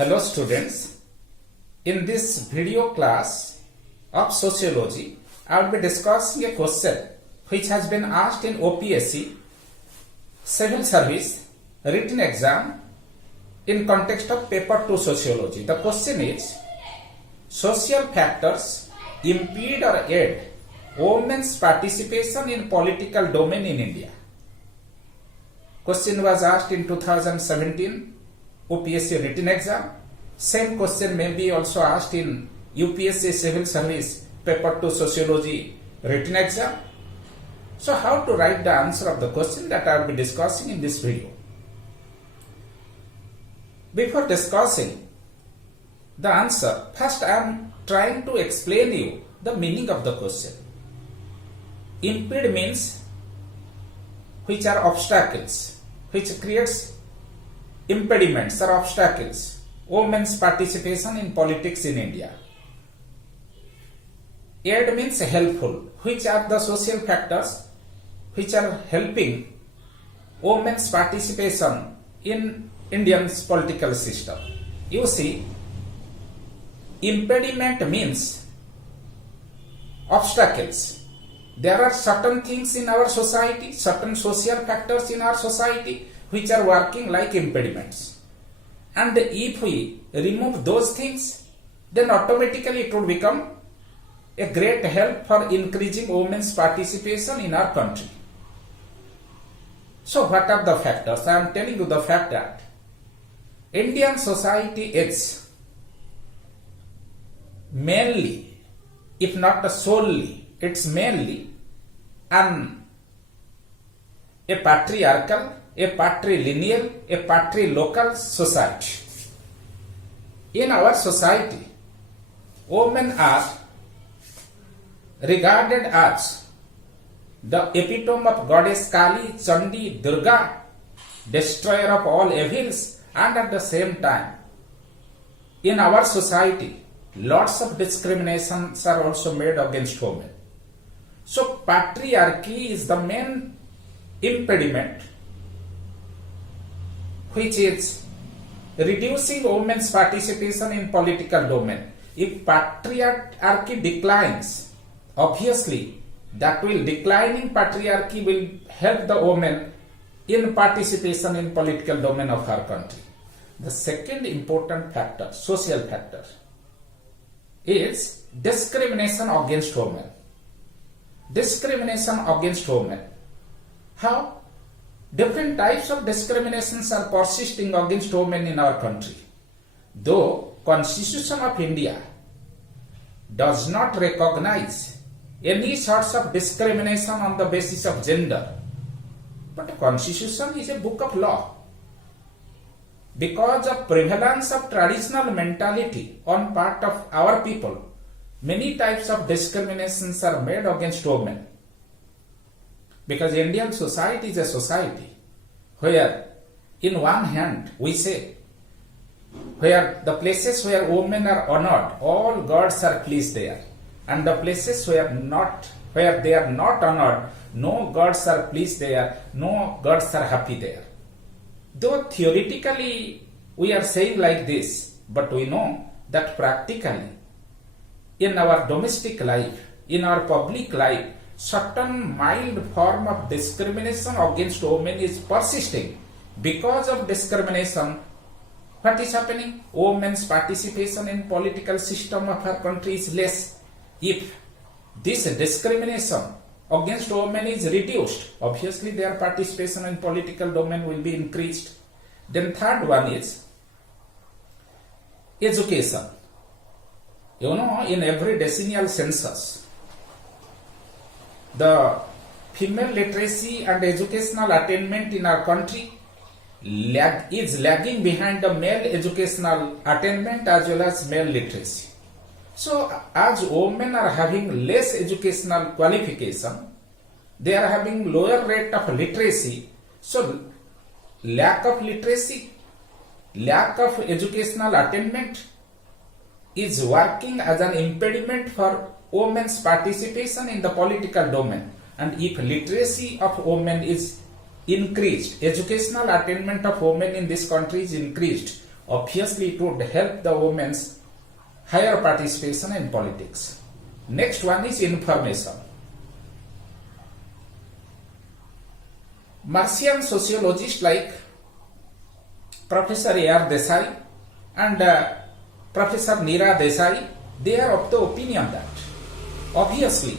Hello students, in this video class of sociology, I will be discussing a question which has been asked in OPSC Civil Service written exam in context of paper 2 sociology. The question is, social factors impede or aid women's participation in political domain in India. Question was asked in 2017 UPSC written exam. Same question may be also asked in UPSC Civil Service Paper 2 Sociology written exam. So how to write the answer of the question that I will be discussing in this video. Before discussing the answer, first I am trying to explain you the meaning of the question. Impede means which are obstacles, which creates impediments or obstacles, women's participation in politics in India. Aid means helpful, which are the social factors which are helping women's participation in Indian's political system. You see, impediment means obstacles. There are certain things in our society, certain social factors in our society which are working like impediments. And if we remove those things, then automatically it will become a great help for increasing women's participation in our country. So what are the factors? I am telling you the fact that Indian society is mainly, if not solely, it's mainly a patriarchal, a patrilineal, a patrilocal society. In our society, women are regarded as the epitome of goddess Kali, Chandi, Durga, destroyer of all evils, and at the same time, in our society, lots of discriminations are also made against women. So patriarchy is the main impediment which is reducing women's participation in political domain. If patriarchy declines, obviously that will declining patriarchy will help the women in participation in political domain of our country. The second important factor, social factor, is discrimination against women. Discrimination against women. How? Different types of discriminations are persisting against women in our country. Though Constitution of India does not recognize any sorts of discrimination on the basis of gender, but Constitution is a book of law. Because of prevalence of traditional mentality on part of our people, many types of discriminations are made against women. Because Indian society is a society where in one hand we say, where the places where women are honored, all gods are pleased there. And the places where they are not honored, no gods are pleased there, no gods are happy there. Though theoretically we are saying like this, but we know that practically in our domestic life, in our public life, certain mild form of discrimination against women is persisting. Because of discrimination, what is happening? Women's participation in political system of our country is less. If this discrimination against women is reduced, obviously their participation in political domain will be increased. Then third one is education. You know, in every decennial census, the female literacy and educational attainment in our country is lagging behind the male educational attainment as well as male literacy. So as women are having less educational qualification, they are having lower rate of literacy. So lack of literacy, lack of educational attainment is working as an impediment for women's participation in the political domain. And if literacy of women is increased, educational attainment of women in this country is increased, obviously it would help the women's higher participation in politics. Next one is information. Marxian sociologists like Professor A.R. Desai and Professor Neera Desai, they are of the opinion that obviously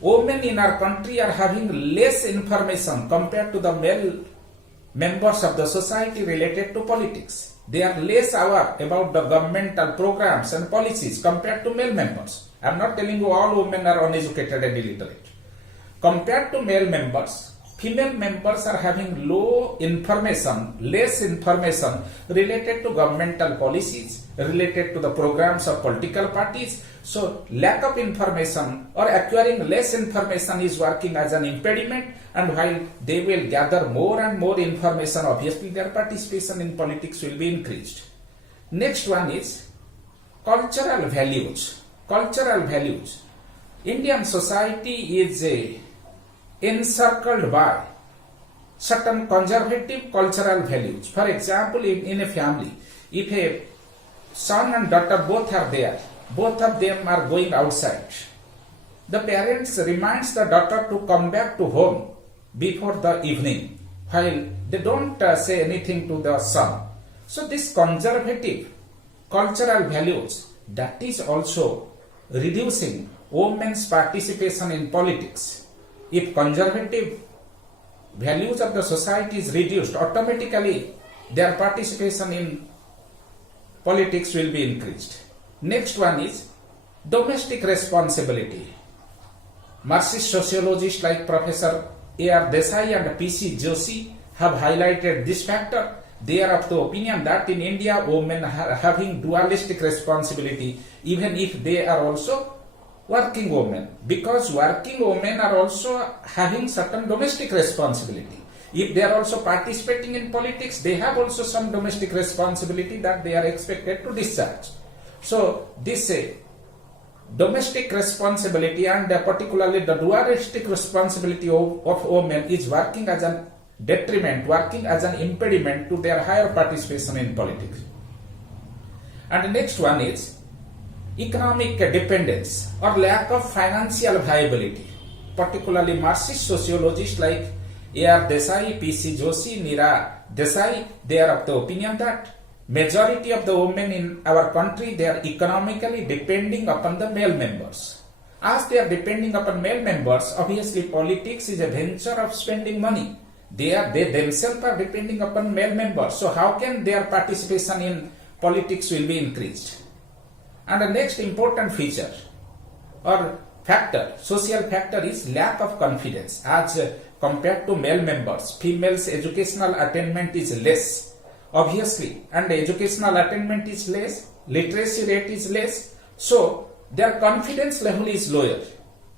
women in our country are having less information compared to the male members of the society related to politics. They are less aware about the governmental programs and policies compared to male members. I am not telling you all women are uneducated and illiterate. Compared to male members, female members are having less information related to governmental policies, related to the programs of political parties. So lack of information or acquiring less information is working as an impediment, and while they will gather more and more information, obviously their participation in politics will be increased. Next one is cultural values. Cultural values. Indian society is encircled by certain conservative cultural values. For example, in a family, if a son and daughter both are there, both of them are going outside, the parents reminds the daughter to come back to home before the evening, while they don't say anything to the son. So this conservative cultural values, that is also reducing women's participation in politics. If conservative values of the society is reduced, automatically their participation in politics will be increased. Next one is domestic responsibility. Marxist sociologists like Professor A.R. Desai and P.C. Joshi have highlighted this factor. They are of the opinion that in India, women are having dualistic responsibility, even if they are also working women, because working women are also having certain domestic responsibility. If they are also participating in politics, they have also some domestic responsibility that they are expected to discharge. So this domestic responsibility and particularly the dualistic responsibility of women is working as an detriment, working as an impediment to their higher participation in politics. And the next one is economic dependence or lack of financial viability. Particularly Marxist sociologists like A.R. Desai, P.C. Joshi, Neera Desai, they are of the opinion that majority of the women in our country, they are economically depending upon the male members. As they are depending upon male members, obviously politics is a venture of spending money. They themselves are depending upon male members. So how can their participation in politics will be increased? And the next important feature or factor, social factor, is lack of confidence. As compared to male members, females' educational attainment is less. Obviously, and educational attainment is less, literacy rate is less, so their confidence level is lower.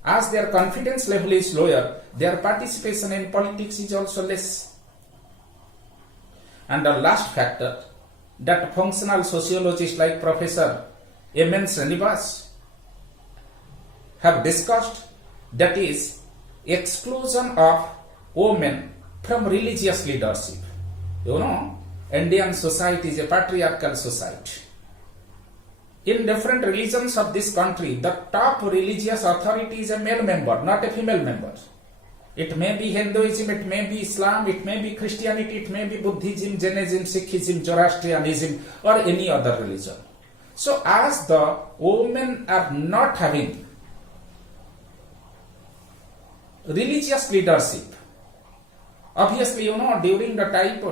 As their confidence level is lower, their participation in politics is also less. And the last factor that functional sociologists like Professor M.N. Srinivas have discussed, that is exclusion of women from religious leadership. You know, Indian society is a patriarchal society. In different religions of this country, the top religious authority is a male member, not a female member. It may be Hinduism, it may be Islam, it may be Christianity, it may be Buddhism, Jainism, Sikhism, Zoroastrianism, or any other religion. So as the women are not having religious leadership, obviously, during the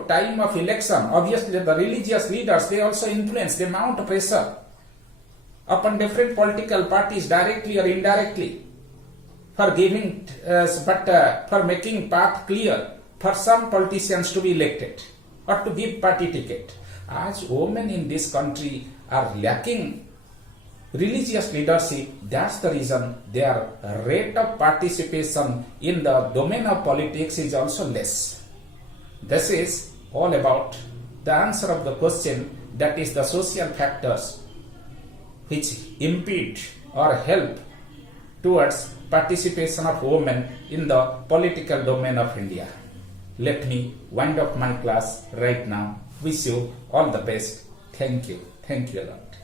time of election, obviously the religious leaders, they also influence, they mount pressure upon different political parties directly or indirectly for giving, for making path clear for some politicians to be elected or to give party ticket. As women in this country are lacking religious leadership, that's the reason their rate of participation in the domain of politics is also less. This is all about the answer of the question, that is the social factors which impede or help towards participation of women in the political domain of India. Let me wind up my class right now. Wish you all the best. Thank you a lot.